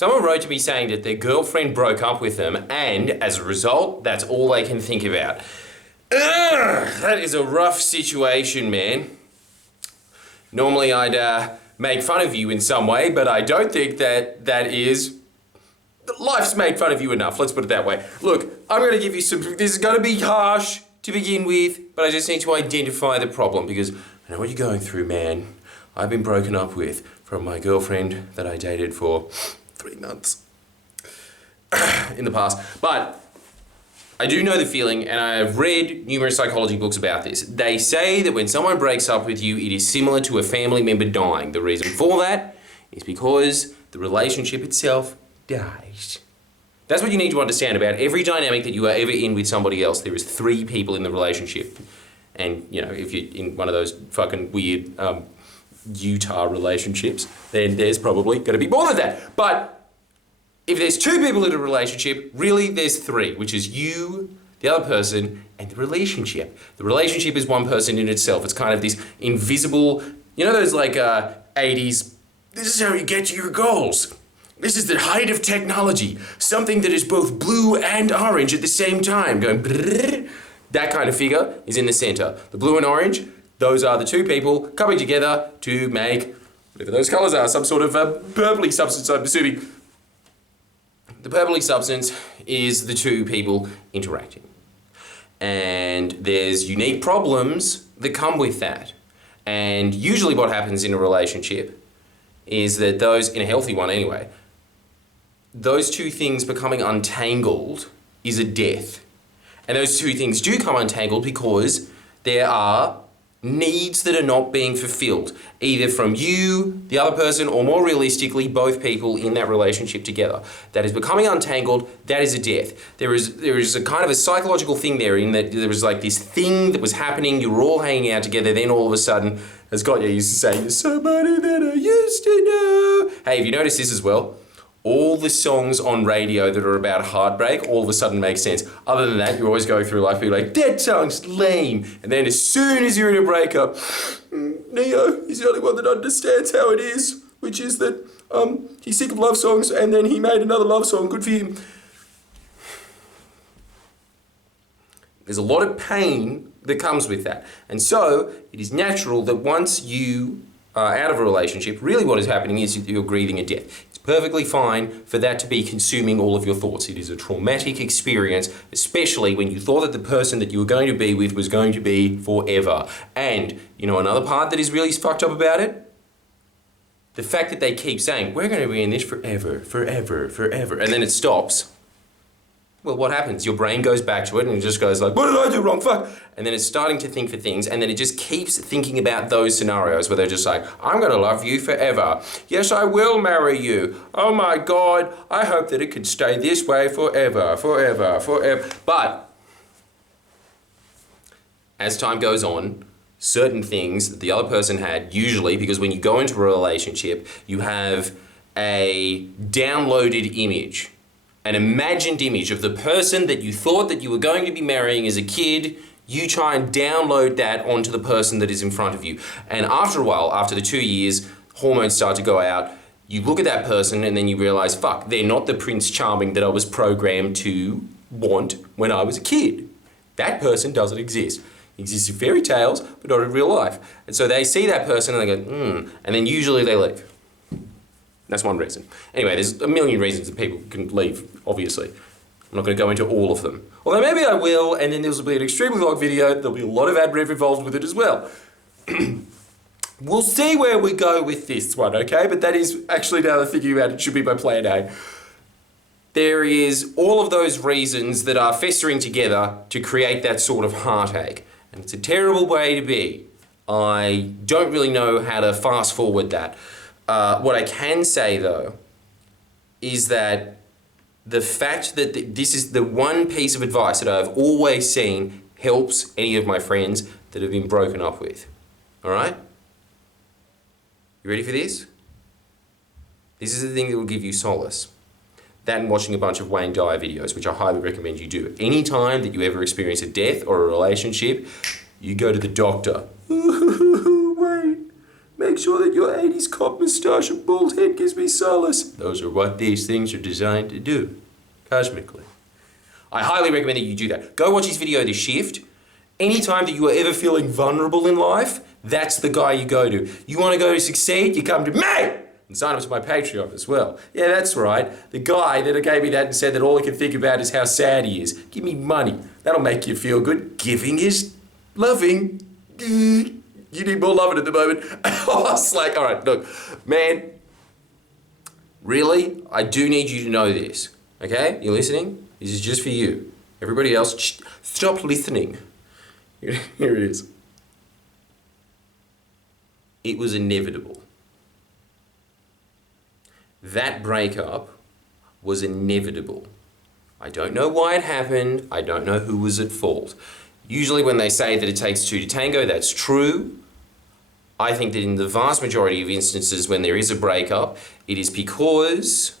Someone wrote to me saying that their girlfriend broke up with them and as a result, that's all they can think about. That is a rough situation, man. Normally I'd make fun of you in some way, but I don't think that is... Life's made fun of you enough, let's put it that way. Look, I'm going to give you some... This is going to be harsh to begin with, but I just need to identify the problem because I know what you're going through, man. I've been broken up with from my girlfriend that I dated for 3 months in the past. But I do know the feeling, and I've read numerous psychology books about this. They say that when someone breaks up with you, it is similar to a family member dying. The reason for that is because the relationship itself dies. That's what you need to understand about every dynamic that you are ever in with somebody else. There is 3 people in the relationship. And, you know, if you're in one of those fucking weird Utah relationships, then there's probably going to be more than that. But if there's 2 people in a relationship, really there's 3, which is you, the other person, and the relationship. The relationship is one person in itself. It's kind of this invisible, you know those like 80s, this is how you get to your goals. This is the height of technology. Something that is both blue and orange at the same time. Going brrrr. That kind of figure is in the center. The blue and orange, those are the 2 people coming together to make whatever those colors are, some sort of purpley substance, I'm assuming. The purpley substance is the 2 people interacting. And there's unique problems that come with that. And usually what happens in a relationship is that those, in a healthy one anyway, those 2 things becoming untangled is a death. And those 2 things do come untangled because there are needs that are not being fulfilled, either from you, the other person, or more realistically, both people in that relationship together. That is becoming untangled, that is a death. There is a kind of a psychological thing there in that there was like this thing that was happening, you were all hanging out together, then all of a sudden, as God used to say, you're somebody that I used to know. Hey, have you noticed this as well? All the songs on radio that are about heartbreak all of a sudden make sense. Other than that, you always go through life being like, that song's lame. And then as soon as you're in a breakup, Neo is the only one that understands how it is, which is that he's sick of love songs and then he made another love song. Good for him. There's a lot of pain that comes with that. And so it is natural that once you are out of a relationship, really what is happening is you're grieving a death. Perfectly fine for that to be consuming all of your thoughts. It is a traumatic experience, especially when you thought that the person that you were going to be with was going to be forever. And you know another part that is really fucked up about it? The fact that they keep saying, we're going to be in this forever, forever, forever, and then it stops. Well, what happens? Your brain goes back to it and it just goes like, what did I do wrong? Fuck. And then it's starting to think for things and then it just keeps thinking about those scenarios where they're just like, I'm going to love you forever. Yes, I will marry you. Oh my God, I hope that it can stay this way forever, forever, forever. But as time goes on, certain things that the other person had, usually because when you go into a relationship, you have a downloaded image. An imagined image of the person that you thought that you were going to be marrying as a kid, you try and download that onto the person that is in front of you. And after a while, after the 2 years, hormones start to go out, you look at that person and then you realize, fuck, they're not the Prince Charming that I was programmed to want when I was a kid. That person doesn't exist. It exists in fairy tales, but not in real life. And so they see that person and they go, and then usually they leave. That's one reason. Anyway, there's a million reasons that people can leave, obviously. I'm not going to go into all of them. Although maybe I will, and then this will be an extremely long video. There'll be a lot of ad rev involved with it as well. We'll see where we go with this one, okay? But that is actually, now that I'm thinking about it, should be my plan A. There is all of those reasons that are festering together to create that sort of heartache. And it's a terrible way to be. I don't really know how to fast forward that. What I can say, though, is that the fact that this is the one piece of advice that I've always seen helps any of my friends that have been broken up with. All right? You ready for this? This is the thing that will give you solace. That and watching a bunch of Wayne Dyer videos, which I highly recommend you do. Anytime that you ever experience a death or a relationship, you go to the doctor. Wayne, make sure that your 80s cop moustache and bald head gives me solace. Those are what these things are designed to do, cosmically. I highly recommend that you do that. Go watch his video, The Shift. Anytime that you are ever feeling vulnerable in life, that's the guy you go to. You want to go to succeed, you come to me! And sign up to my Patreon as well. Yeah, that's right. The guy that gave me that and said that all he can think about is how sad he is. Give me money. That'll make you feel good. Giving is loving. You need more loving at the moment. I was like, all right, look, man, really, I do need you to know this, okay? You listening? This is just for you. Everybody else, stop listening. Here it is. It was inevitable. That breakup was inevitable. I don't know why it happened. I don't know who was at fault. Usually when they say that it takes two to tango, that's true. I think that in the vast majority of instances when there is a breakup, it is because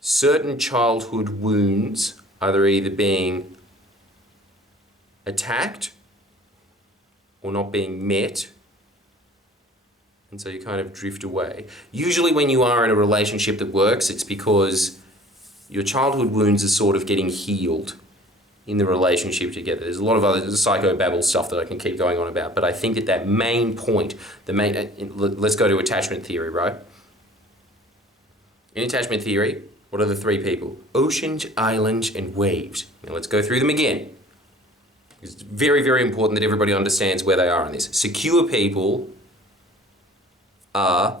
certain childhood wounds are either being attacked or not being met, and so you kind of drift away. Usually when you are in a relationship that works, it's because your childhood wounds are sort of getting healed in the relationship together. There's a lot of other psychobabble stuff that I can keep going on about, but I think that that main point, let's go to attachment theory, right? In attachment theory, what are the three people? Oceans, islands, and waves. Now let's go through them again. It's very, very important that everybody understands where they are in this. Secure people are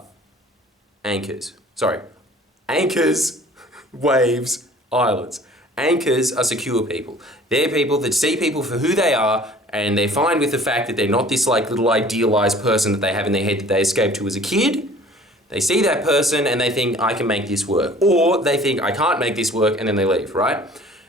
anchors. Sorry. Anchors, waves, islands. Anchors are secure people. They're people that see people for who they are, and they're fine with the fact that they're not this like little idealized person that they have in their head that they escaped to as a kid. They see that person and they think, I can make this work. Or they think, I can't make this work, and then they leave, right?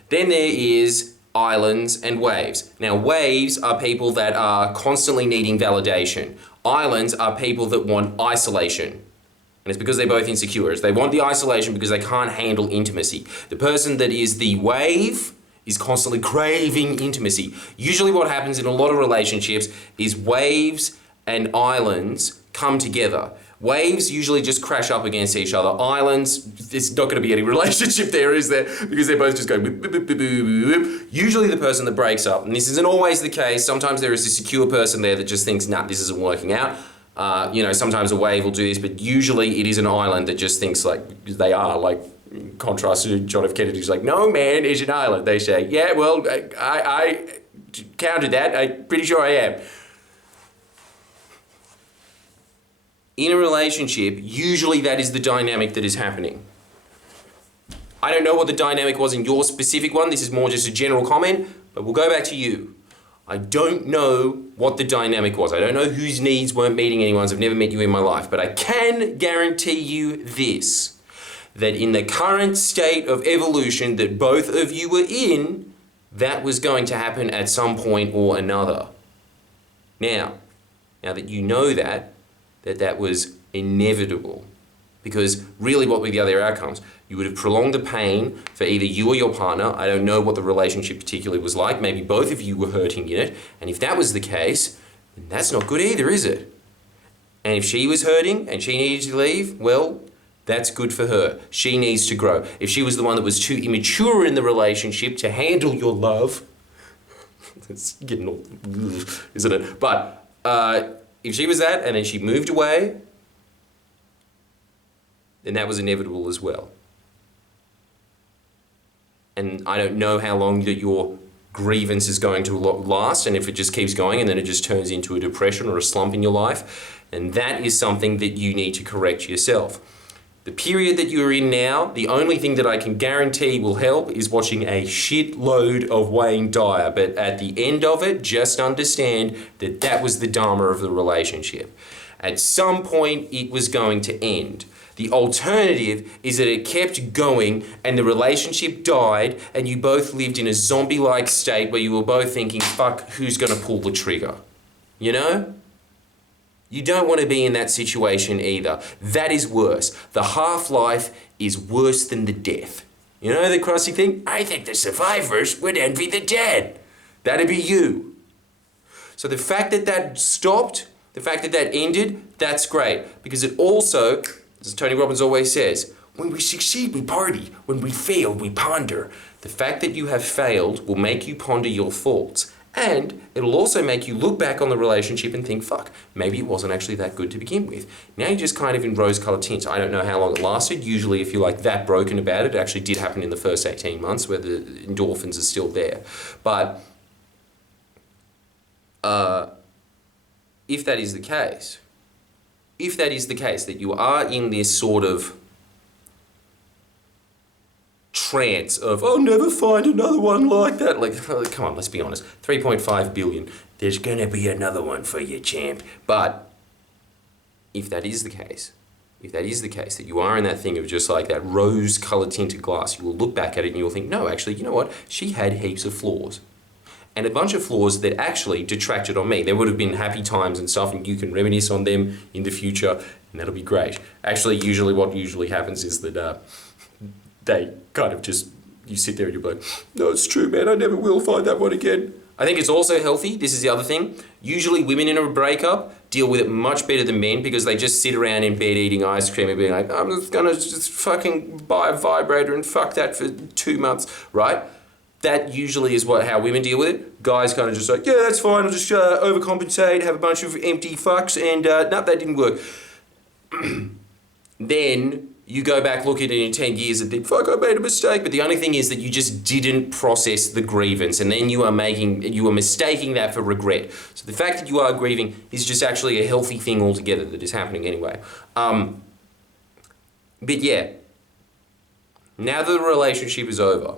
Then there is islands and waves. Now, waves are people that are constantly needing validation. Islands are people that want isolation. And it's because they're both insecure. They want the isolation because they can't handle intimacy. The person that is the wave is constantly craving intimacy. Usually what happens in a lot of relationships is waves and islands come together. Waves usually just crash up against each other. Islands, there's not going to be any relationship there, is there? Because they're both just going boop, boop, boop, boop, boop, boop. Usually the person that breaks up, and this isn't always the case, sometimes there is a secure person there that just thinks, nah, this isn't working out. Sometimes a wave will do this, but usually it is an island that just thinks like they are, like in contrast to John F. Kennedy's like, no man is an island. They say, yeah, well, I counted that. I'm pretty sure I am. In a relationship, usually that is the dynamic that is happening. I don't know what the dynamic was in your specific one. This is more just a general comment, but we'll go back to you. I don't know what the dynamic was. I don't know whose needs weren't meeting anyone's. I've never met you in my life, but I can guarantee you this, that in the current state of evolution that both of you were in, that was going to happen at some point or another. Now that you know that was inevitable, because really what were the other outcomes? You would have prolonged the pain for either you or your partner. I don't know what the relationship particularly was like. Maybe both of you were hurting in it. And if that was the case, then that's not good either, is it? And if she was hurting and she needed to leave, well, that's good for her. She needs to grow. If she was the one that was too immature in the relationship to handle your love, it's getting all, isn't it? But if she was that and then she moved away, then that was inevitable as well. And I don't know how long that your grievance is going to last, and if it just keeps going and then it just turns into a depression or a slump in your life, and that is something that you need to correct yourself. The period that you're in now, the only thing that I can guarantee will help is watching a shitload of Wayne Dyer, but at the end of it, just understand that that was the Dharma of the relationship. At some point, it was going to end. The alternative is that it kept going and the relationship died and you both lived in a zombie-like state where you were both thinking, fuck, who's gonna pull the trigger? You know? You don't want to be in that situation either. That is worse. The half-life is worse than the death. You know the crossy thing? I think the survivors would envy the dead. That'd be you. So the fact that that stopped The fact that that ended, that's great. Because it also, as Tony Robbins always says, when we succeed, we party. When we fail, we ponder. The fact that you have failed will make you ponder your faults. And it'll also make you look back on the relationship and think, fuck, maybe it wasn't actually that good to begin with. Now you're just kind of in rose-colored tints. I don't know how long it lasted. Usually if you're like that broken about it, it actually did happen in the first 18 months where the endorphins are still there. But if that is the case, that you are in this sort of trance of, I'll never find another one like that. Like, come on, let's be honest. 3.5 billion. There's gonna be another one for you, champ. But if that is the case, that you are in that thing of just like that rose-colored tinted glass, you will look back at it and you'll think, no, actually, you know what? She had heaps of flaws. And a bunch of flaws that actually detracted on me. There would have been happy times and stuff, and you can reminisce on them in the future, and that'll be great. Actually, what usually happens is that they kind of just, you sit there and you're like, no, it's true, man, I never will find that one again. I think it's also healthy. This is the other thing. Usually women in a breakup deal with it much better than men because they just sit around in bed eating ice cream and being like, I'm just gonna just fucking buy a vibrator and fuck that for 2 months, right? That usually is how women deal with it. Guys kind of just like, yeah, that's fine, I'll just overcompensate, have a bunch of empty fucks, and no, that didn't work. Then you go back, look at it in 10 years and think, fuck, I made a mistake. But the only thing is that you just didn't process the grievance, and then you are mistaking that for regret. So the fact that you are grieving is just actually a healthy thing altogether that is happening anyway. But yeah, now that the relationship is over,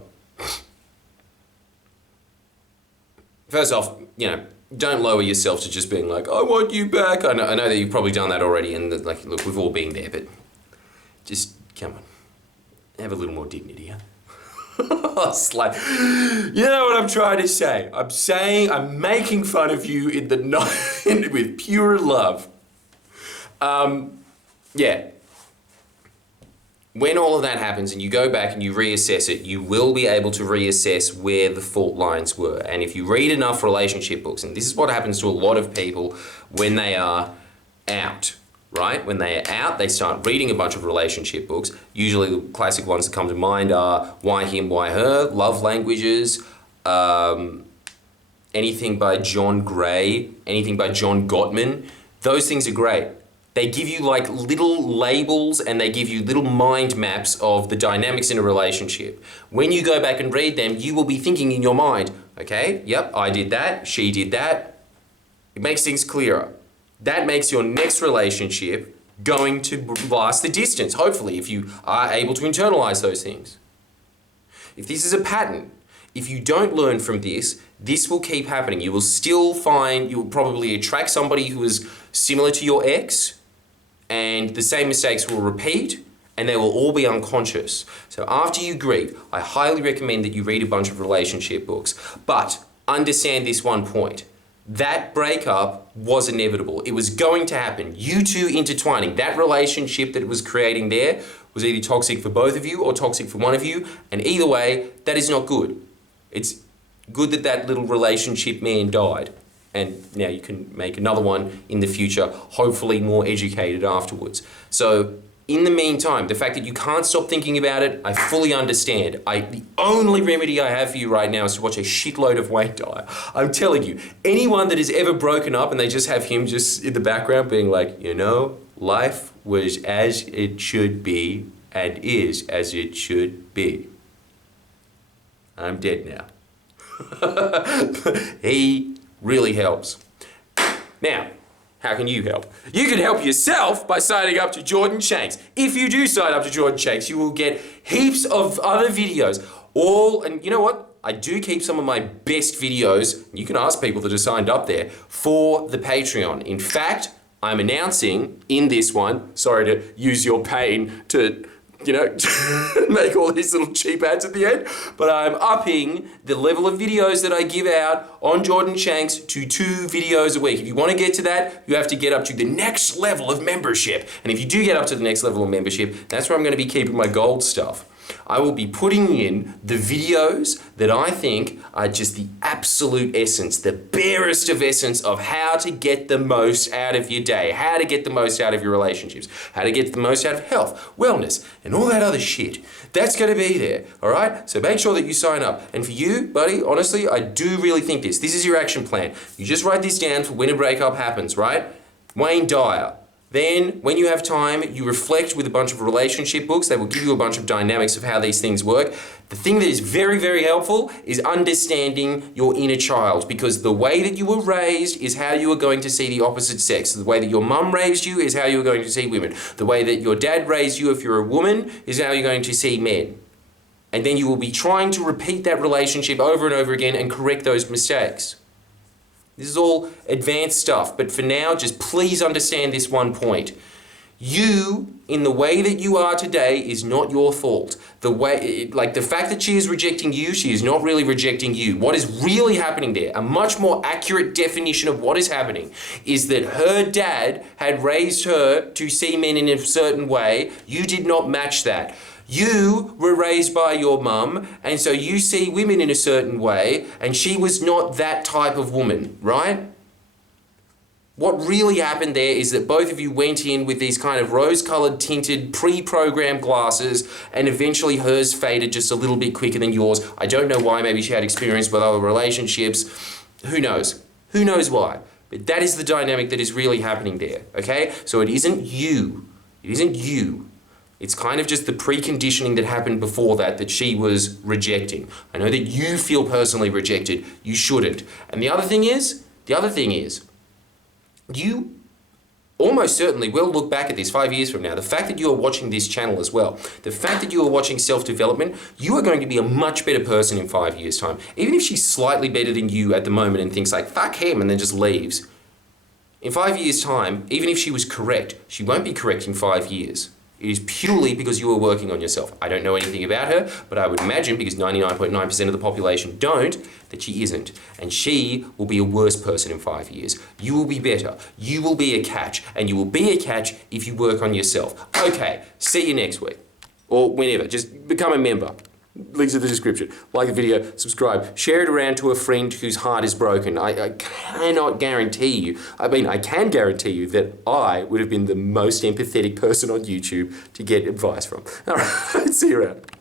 first off, don't lower yourself to just being like, I want you back. I know that you've probably done that already, and that, like, look, we've all been there, but just, come on, have a little more dignity, huh? You know what I'm trying to say? I'm making fun of you in the night with pure love. Yeah. When all of that happens and you go back and you reassess it, you will be able to reassess where the fault lines were. And if you read enough relationship books, and this is what happens to a lot of people when they are out, right? When they are out, they start reading a bunch of relationship books. Usually the classic ones that come to mind are Why Him, Why Her, Love Languages, anything by John Gray, anything by John Gottman. Those things are great. They give you like little labels and they give you little mind maps of the dynamics in a relationship. When you go back and read them, you will be thinking in your mind, okay, yep, I did that, she did that. It makes things clearer. That makes your next relationship going to last the distance, hopefully, if you are able to internalize those things. If this is a pattern, if you don't learn from this, this will keep happening. You will still find, you will probably attract somebody who is similar to your ex, and the same mistakes will repeat, and they will all be unconscious. So after you grieve, I highly recommend that you read a bunch of relationship books. But understand this one point. That breakup was inevitable. It was going to happen. You two intertwining, that relationship that it was creating there was either toxic for both of you or toxic for one of you. And either way, that is not good. It's good that that little relationship man died. And now you can make another one in the future, hopefully more educated afterwards. So in the meantime, the fact that you can't stop thinking about it, I fully understand. The only remedy I have for you right now is to watch a shitload of Wayne Dyer. I'm telling you, anyone that has ever broken up and they just have him just in the background being like, life was as it should be and is as it should be. I'm dead now. He really helps. Now, how can you help? You can help yourself by signing up to Jordan Shanks. If you do sign up to Jordan Shanks, you will get heaps of other videos. And you know what? I do keep some of my best videos, you can ask people that are signed up there, for the Patreon. In fact, I'm announcing in this one, sorry to use your pain to make all these little cheap ads at the end, but I'm upping the level of videos that I give out on Jordan Shanks to 2 videos a week. If you want to get to that, you have to get up to the next level of membership. And if you do get up to the next level of membership, that's where I'm going to be keeping my gold stuff. I will be putting in the videos that I think are just the absolute absolute essence, the barest of essence of how to get the most out of your day, how to get the most out of your relationships, how to get the most out of health, wellness, and all that other shit. That's going to be there, all right? So make sure that you sign up. And for you, buddy, honestly, I do really think this. This is your action plan. You just write this down for when a breakup happens, right? Wayne Dyer. Then, when you have time, you reflect with a bunch of relationship books. They will give you a bunch of dynamics of how these things work. The thing that is very, very helpful is understanding your inner child, because the way that you were raised is how you are going to see the opposite sex. The way that your mum raised you is how you are going to see women. The way that your dad raised you, if you're a woman, is how you're going to see men. And then you will be trying to repeat that relationship over and over again and correct those mistakes. This is all advanced stuff, but for now, just please understand this one point. You, in the way that you are today, is not your fault. The fact that she is rejecting you, she is not really rejecting you. What is really happening there, a much more accurate definition of what is happening, is that her dad had raised her to see men in a certain way. You did not match that. You were raised by your mum, and so you see women in a certain way, and she was not that type of woman, right? What really happened there is that both of you went in with these kind of rose-colored tinted pre-programmed glasses, and eventually hers faded just a little bit quicker than yours. I don't know why. Maybe she had experience with other relationships. Who knows? Who knows why? But that is the dynamic that is really happening there, okay? So it isn't you. It isn't you. It's kind of just the preconditioning that happened before that she was rejecting. I know that you feel personally rejected. You shouldn't. And the other thing is, you almost certainly will look back at this 5 years from now. The fact that you are watching this channel as well, the fact that you are watching self-development, you are going to be a much better person in 5 years' time. Even if she's slightly better than you at the moment and thinks like, fuck him, and then just leaves. In 5 years' time, even if she was correct, she won't be correct in 5 years. It is purely because you are working on yourself. I don't know anything about her, but I would imagine, because 99.9% of the population don't, that she isn't. And she will be a worse person in 5 years. You will be better. You will be a catch. And you will be a catch if you work on yourself. Okay, see you next week. Or whenever. Just become a member. Links in the description. Like the video, subscribe, share it around to a friend whose heart is broken. I cannot guarantee you, I can guarantee you that I would have been the most empathetic person on YouTube to get advice from. All right, see you around.